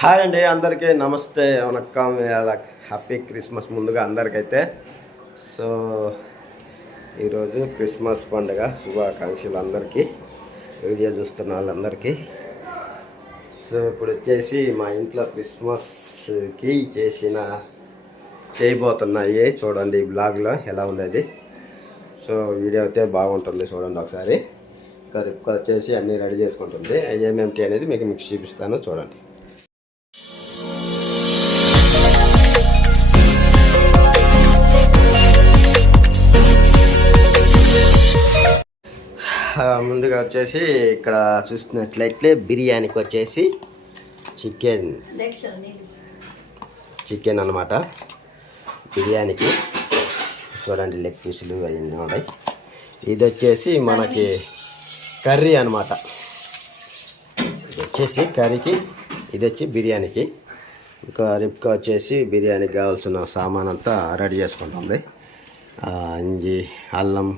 Hi అండి, అందరికీ నమస్తే, వనక్కం, హ్యాపీ క్రిస్మస్ ముందుగా అందరికైతే. సో ఈరోజు క్రిస్మస్ పండుగ శుభాకాంక్షలు అందరికీ, వీడియో చూస్తున్న వాళ్ళందరికీ. సో ఇప్పుడు వచ్చేసి మా ఇంట్లో క్రిస్మస్కి చేయబోతున్నాయి చూడండి, ఈ బ్లాగ్లో ఎలా ఉన్నది. సో వీడియో అయితే బాగుంటుంది, చూడండి ఒకసారి. రిప్కా వచ్చేసి అన్నీ రెడీ చేసుకుంటుంది, ఏమేమిటి అనేది మీకు చూపిస్తాను, చూడండి. ముందుగా వచ్చేసి ఇక్కడ చూస్తున్నట్లయితే బిర్యానీకి వచ్చేసి చికెన్ అన్నమాట. బిర్యానీకి చూడండి, లెగ్ పీసులు అవన్నీ ఉన్నాయి. ఇది వచ్చేసి మనకి కర్రీ అనమాట. ఇది వచ్చేసి కర్రీకి, ఇది వచ్చి బిర్యానీకి. ఇంకా రిప్కా వచ్చేసి బిర్యానీకి కావాల్సిన సామాన్ అంతా రెడీ చేసుకుంటుంది. ఇంజి, అల్లం.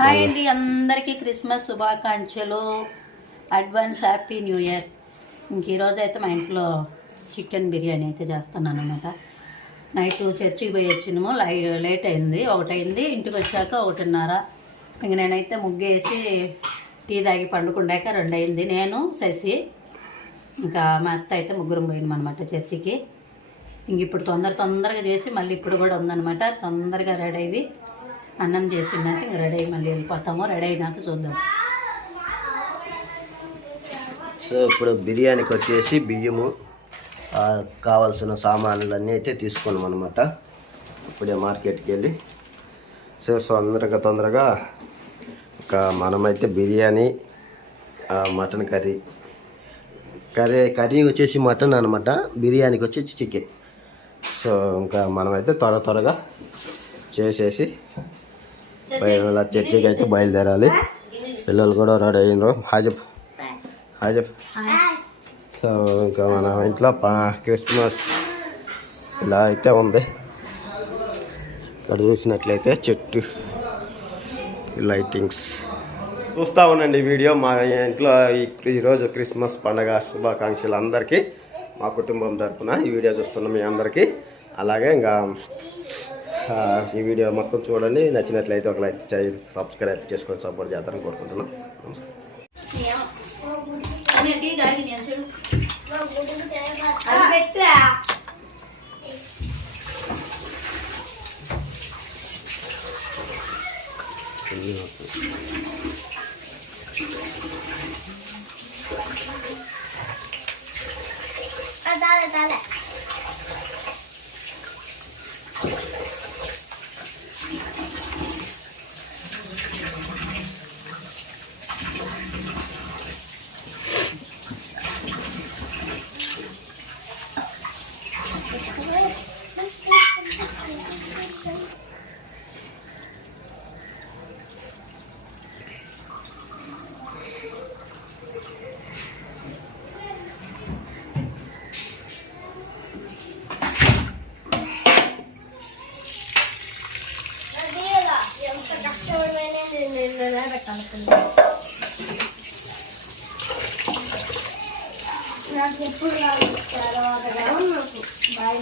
హాయ్ అండి, అందరికీ క్రిస్మస్ శుభాకాంక్షలు, అడ్వాన్స్ హ్యాపీ న్యూ ఇయర్. ఇంక ఈరోజు అయితే మా ఇంట్లో చికెన్ బిర్యానీ అయితే చేస్తున్నాను అనమాట. నైట్ చర్చికి పోయి వచ్చినాము, లేట్ అయింది, 1 అయింది. ఇంటికి వచ్చాక 1:30. ఇంక నేనైతే ముగ్గేసి టీ తాగి పండుకుండాక 2 అయింది. నేను శశి ఇంకా మా అత్త అయితే ముగ్గురం పోయినాం అనమాట చర్చికి. ఇంక ఇప్పుడు తొందరగా చేసి మళ్ళీ ఇప్పుడు కూడా ఉందన్నమాట. తొందరగా రెడీ అయ్యి అన్నం చేసిందంటే ఇంక రెడీ అయ్యి మళ్ళీ వెళ్ళిపోతాము. రెడీ అయినాక చూద్దాం. సో ఇప్పుడు బిర్యానీకి వచ్చేసి బియ్యము, కావాల్సిన సామాన్లన్నీ అయితే తీసుకున్నాం అనమాట. ఇప్పుడే మార్కెట్కి వెళ్ళి. సో తొందరగా ఒక మనమైతే బిర్యానీ, మటన్ కర్రీ వచ్చేసి మటన్ అనమాట, బిర్యానీకి వచ్చేసి చికెన్. సో ఇంకా మనమైతే త్వరగా చేసేసి చర్చికి అయితే బయలుదేరాలి. పిల్లలు కూడా రెడీ అయినరు. హాజప్. సో ఇంకా మన ఇంట్లో క్రిస్మస్ ఇలా అయితే ఉంది. ఇక్కడ చూసినట్లయితే చెట్టు లైటింగ్స్ చూస్తూ ఉండండి వీడియో. మా ఇంట్లో ఈరోజు క్రిస్మస్ పండుగ శుభాకాంక్షలు అందరికీ, మా కుటుంబం తరఫున ఈ వీడియో చూస్తున్న మీ అందరికీ. అలాగే ఇంకా ఈ వీడియో మొత్తం చూడండి, నచ్చినట్లయితే ఒక లైక్ చేసి సబ్స్క్రైబ్ చేసుకొని సపోర్ట్ చేస్తారని కోరుకుంటున్నాను. నమస్తే. Dale. నాకు ఎప్పుడు తర్వాత నాకు బాయ్.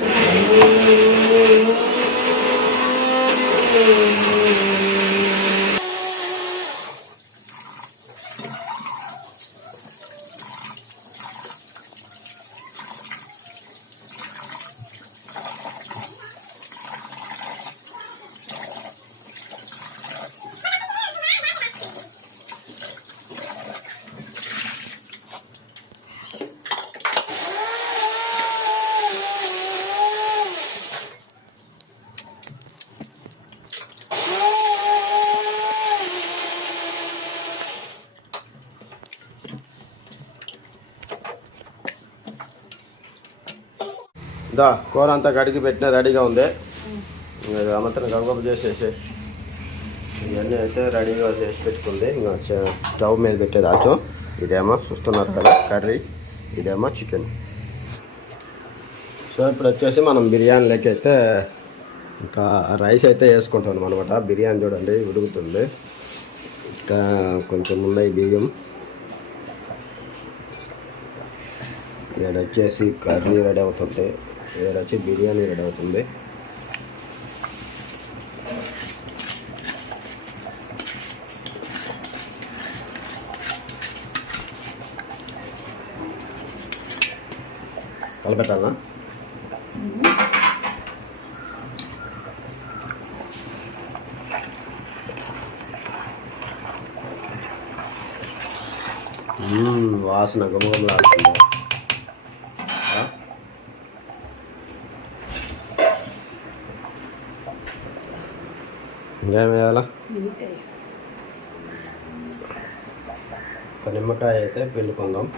కూర అంతా కడిగి పెట్టిన రెడీగా ఉంది. అమంతరం గబగబ చేసేసి ఇవన్నీ అయితే రెడీగా చేసి పెట్టుకుంది. ఇంకా స్టవ్ మీద పెట్టేది ఆచు. ఇదేమో చూస్తున్నారు కదా కర్రీ, ఇదేమో చికెన్. సో ఇప్పుడు వచ్చేసి మనం బిర్యానీలోకి అయితే ఇంకా రైస్ అయితే వేసుకుంటాం అనమాట. బిర్యానీ చూడండి ఉడుకుతుంది. ఇంకా కొంచెం ఉన్నాయి బియ్యం. ఈడొచ్చేసి కర్రీ రెడీ అవుతుంది, ఈడొచ్చి బిర్యానీ రెడీ అవుతుంది. కలపెట్టాలా? వాసన గుమగుమలాడుతుంది. ఇంకేం వేయాలా? ఒక నిమ్మకాయ అయితే పిండుకుందాం.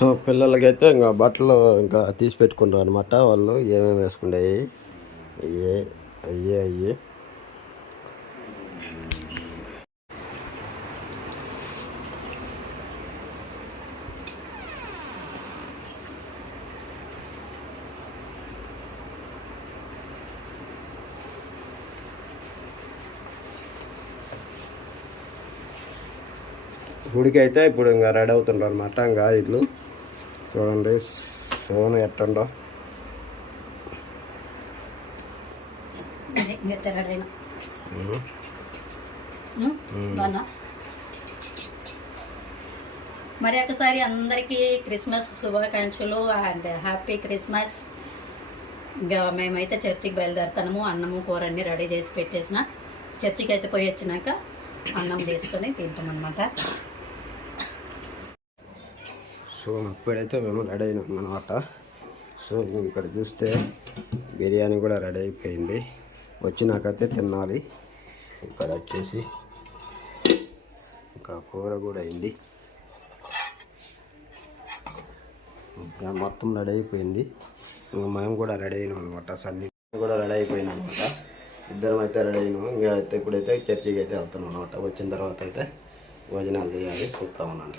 సో పిల్లలకైతే ఇంకా బట్టలు ఇంకా తీసి పెట్టుకుంటారు అనమాట. వాళ్ళు ఏమేమి వేసుకుంటాయి అయ్యే గుడికి అయితే ఇప్పుడు ఇంకా రెడీ అవుతుండ్రు అనమాట. ఇంకా ఇల్లు చూడండి సోను ఎట్టుండో. మరి ఒకసారి అందరికీ క్రిస్మస్ శుభాకాంక్షలు అండ్ హ్యాపీ క్రిస్మస్. ఇంకా మేమైతే చర్చికి బయలుదేరుతాము. అన్నము కూర అన్నీ రెడీ చేసి పెట్టేసిన. చర్చికి అయితే పోయి వచ్చినాక అన్నం తీసుకొని తింటాం అన్నమాట. సో ఇప్పుడైతే మేము రెడీ అయినాం అనమాట. సో ఇక్కడ చూస్తే బిర్యానీ కూడా రెడీ అయిపోయింది. వచ్చినాకైతే తినాలి. ఇక్కడ వచ్చేసి ఇంకా కూర కూడా అయింది. ఇంకా మొత్తం రెడీ అయిపోయింది. ఇంకా మేము కూడా రెడీ అయినాం అనమాట. సన్నీ కూడా రెడీ అయిపోయినాం అనమాట. ఇద్దరం అయితే రెడీ అయినాము. ఇంకా అయితే ఇప్పుడైతే చర్చికి అయితే వెళ్తున్నాం అనమాట. వచ్చిన తర్వాత అయితే భోజనాలు చేయాలి. చూస్తూ ఉన్నాను.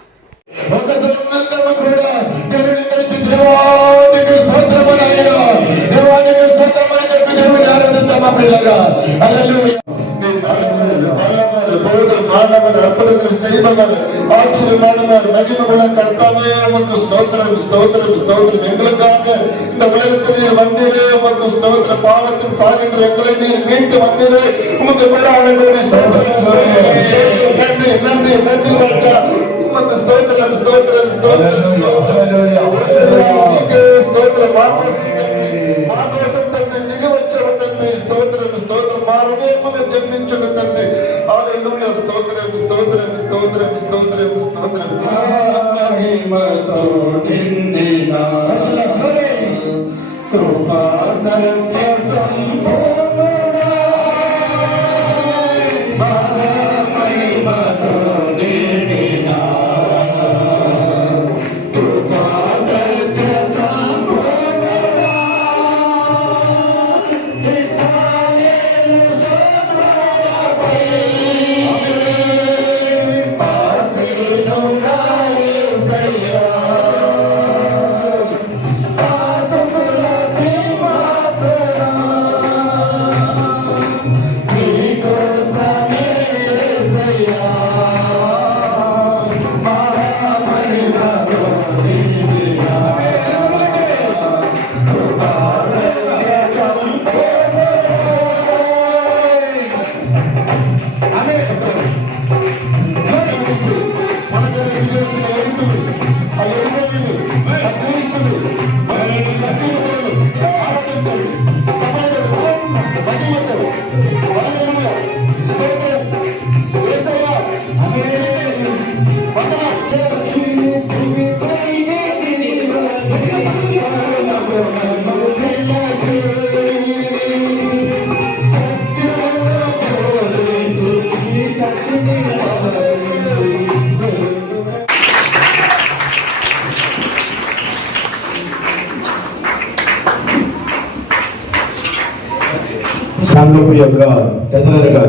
ஸ்தோத்திரம் ஸ்தோத்திரம் ஸ்தோத்திரம். எங்களுக்காக இந்த உலகத்திலே வந்தீரே, உமக்கு ஸ்தோத்திர. பாவத்தில் சாகின்ற எங்களை நீர் மீட்டு வந்தீரே, உமக்கு கொண்டாடக்கூடிய ஸ்தோத்திரம். நன்றி நன்றி நன்றி ராஜா. உமக்கு ஸ்தோத்திரம் ஸ்தோத்திரம் ஸ்தோத்திரம் ஸ்தோத்திரம். ఆకాశం తండ్రి దిగి వచ్చావు తండ్రి. స్తోత్రం స్తోత్రం. మా హృదయమును జన్మించుడు తండ్రి. హల్లెలూయా. స్తోత్రం స్తోత్రం స్తోత్రం స్తోత్రం స్తోత్రం. మహిమతో నిండిన కృపా సర్వ సంపూర్ణ మహిమతో నిండిన కృపా ప్రభు యొక్క పెద్దలుగా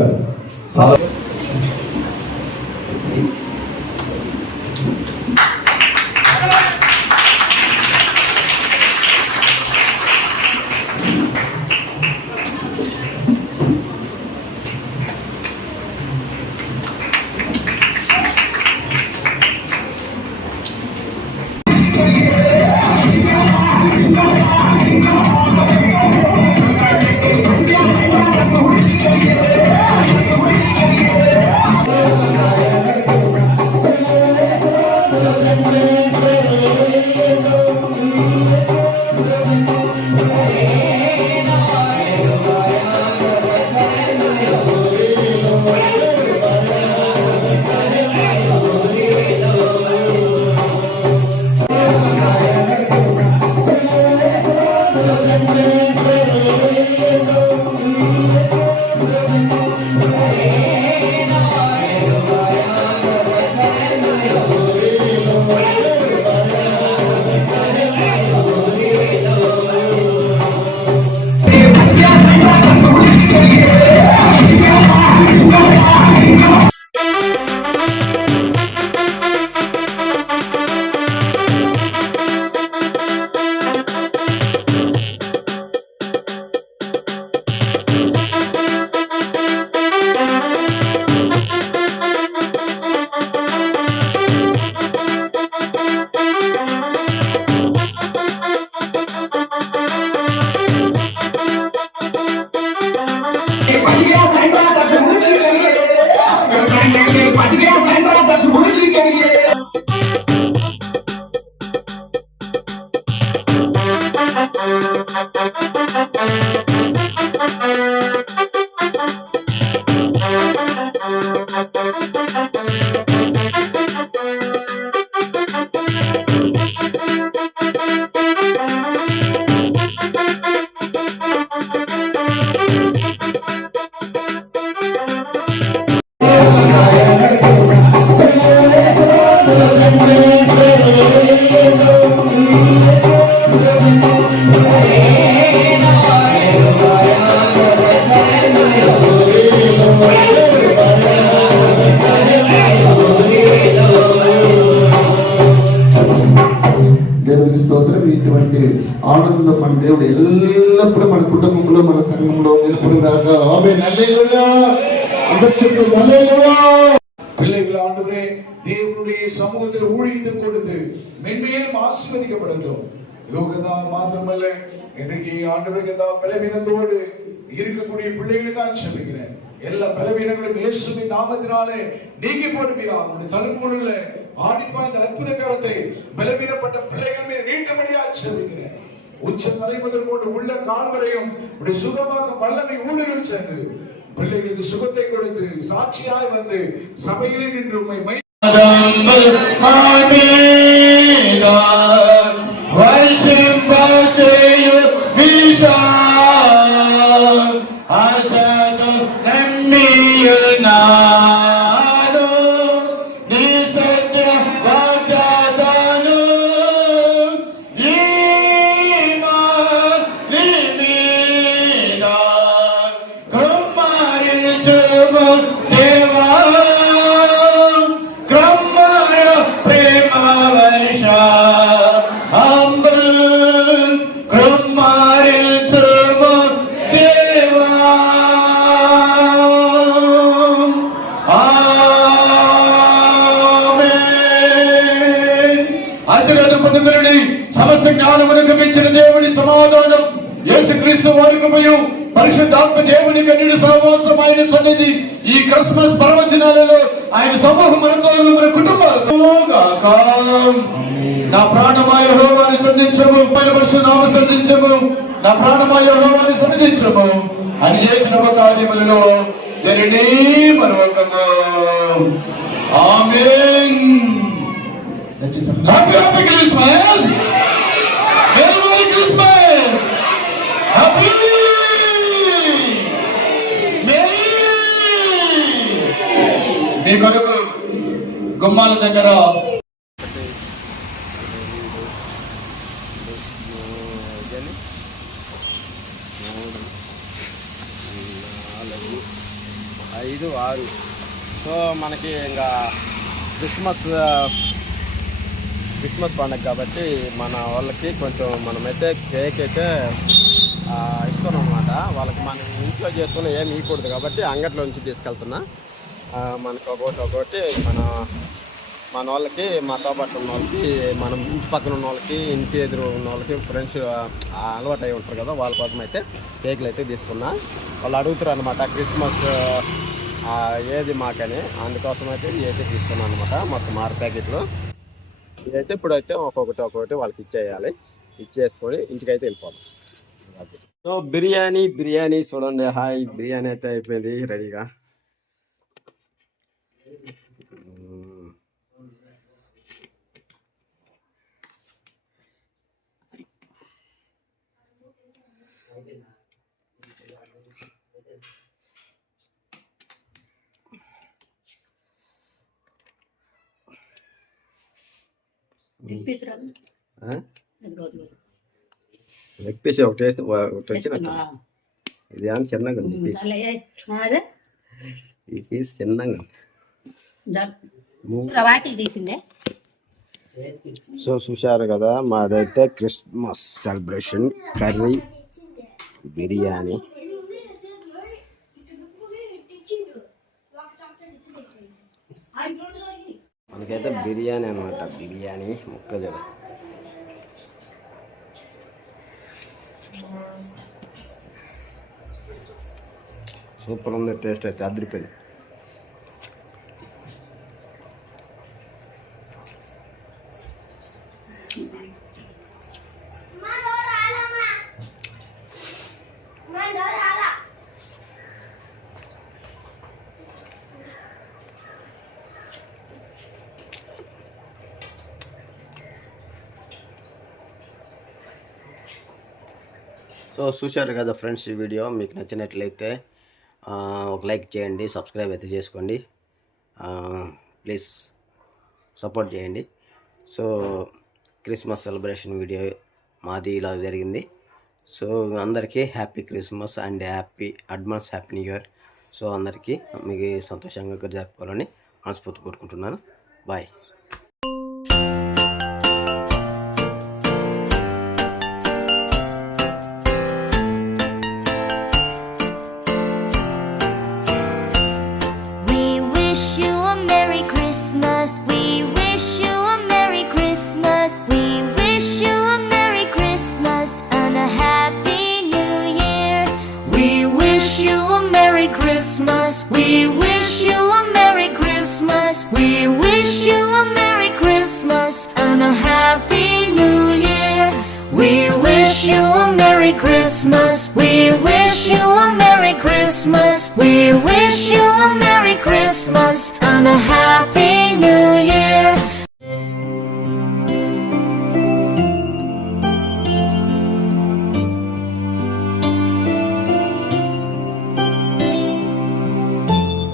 దేవునికి స్తోత్రం. ఇటువంటి ఆనందం మన దేవుడు ఎల్లప్పుడూ మన కుటుంబంలో మన సంఘంలో నిలుపును గాక. ఆమేన్. హల్లెలూయా. అందరూ చెప్పు హల్లెలూయా. பிள்ளைகள் ஆண்டவரே தேவனுடைய சமூகத்தில் ஊழியத்தை கொடுத்து மென்மேலும் ஆசீர்வதிக்கப்படட்டும். யோகதான் மாத்திரமல்ல, இன்றைக்கு ஆண்டவருக்கு பலவீனத்தோடு இருக்கக்கூடிய பிள்ளைகளுக்காக சொல்லுகிறேன். எல்லா பலவீனங்களும் இயேசுவின் நாமத்தினாலே நீக்கி போடுவீராக. உங்களுடைய தலைமுறைகளை ஆடிப்பாய்ந்த அற்புத கரத்தை பலவீனப்பட்ட பிள்ளைகள் மீது நீண்டபடியாக சொல்லுகிறேன். உச்ச தலை முதல் கொண்டு உள்ள கால் வரையும் உடைய சுகமாக வல்லமை ஊழியர்கள் சென்று பிள்ளைகளுக்கு சுகத்தை கொடுத்து சாட்சியாய் வந்து சபையிலே நின்று உம்மை ఆశీర్వాదం పొందుకుని సమస్త జ్ఞానమునకు మించిన దేవుని సమాధానం యేసుక్రీస్తు వారి కృపయు పరిశుద్ధాత్మ దేవుని కన్నుడి సహవాసం ఆయన సన్నిధి ఈ క్రిస్మస్ పర్వదినాలలో ఆయన సమూహం మన కుటుంబాలతో నా ప్రాణమాయ యెహోవాను సన్నిధించము, పరిశుద్ధాత్మ సన్నిధించము, నా ప్రాణమాయ యెహోవాను సన్నిధించము అని చేసిన కార్యములలో దేనిని మరొకము. ఆమేన్. Happy Christmas! Merry Christmas! Happy! Merry! నీ కొరకు గుమ్మాల దగ్గర 5, 6. సో మనకి ఇంకా క్రిస్మస్ పండుగ కాబట్టి మన వాళ్ళకి కొంచెం మనమైతే కేక్ అయితే ఇస్తున్నాం అన్నమాట. వాళ్ళకి మనం ఇంట్లో చేసుకుని ఏమి ఇవ్వకూడదు కాబట్టి అంగట్లో నుంచి తీసుకెళ్తున్నా. మనకు ఒకటి మన వాళ్ళకి, మాతో పాటు ఉన్న వాళ్ళకి, మనం ఇంటి పక్కన ఉన్న వాళ్ళకి, ఇంటి ఎదురు ఉన్న వాళ్ళకి, ఫ్రెండ్స్ అలవాటు అయి ఉంటారు కదా, వాళ్ళ కోసం అయితే కేకులు అయితే తీసుకున్నా. వాళ్ళు అడుగుతారు అనమాట క్రిస్మస్ ఏది మాకని, అందుకోసం అయితే ఇవైతే తీసుకున్నాను అనమాట. మొత్తం 6 ప్యాకెట్లు. ఇదైతే ఇప్పుడైతే ఒక్కొక్కటి వాళ్ళకి ఇచ్చేయాలి. ఇచ్చేసుకొని ఇంటికైతే వెళ్ళిపోవాలి. సో బిర్యానీ చూడండి. హాయ్, బిర్యానీ అయితే అయిపోయింది రెడీగా. లెగ్ పీస్ ఒకటి వచ్చినట్టు. ఇది అని చిన్నగా ఉంది పీస్. ఈ పీస్ చిన్నగా. సో చూశారు కదా, మాదైతే క్రిస్మస్ సెలబ్రేషన్ కర్రీ బిర్యానీ. మనకైతే బిర్యానీ అనమాట. బిర్యానీ ముక్కజొన్న సూపర్ ఉంది. టేస్ట్ అయితే అదిరిపోయింది. సో చూశారు కదా ఫ్రెండ్స్, ఈ వీడియో మీకు నచ్చినట్లయితే ఒక లైక్ చేయండి, సబ్స్క్రైబ్ అయితే చేసుకోండి, ప్లీజ్ సపోర్ట్ చేయండి. సో క్రిస్మస్ సెలబ్రేషన్ వీడియో మాది ఇలా జరిగింది. సో అందరికీ happy Christmas and advance happy new year. So అందరికీ మీకు సంతోషంగా జరుపుకోవాలని మనస్ఫూర్తి కోరుకుంటున్నాను. Bye. We wish you a Merry Christmas. We wish you a Merry Christmas and a Happy New Year. We wish you a Merry Christmas. We wish you a Merry Christmas. We wish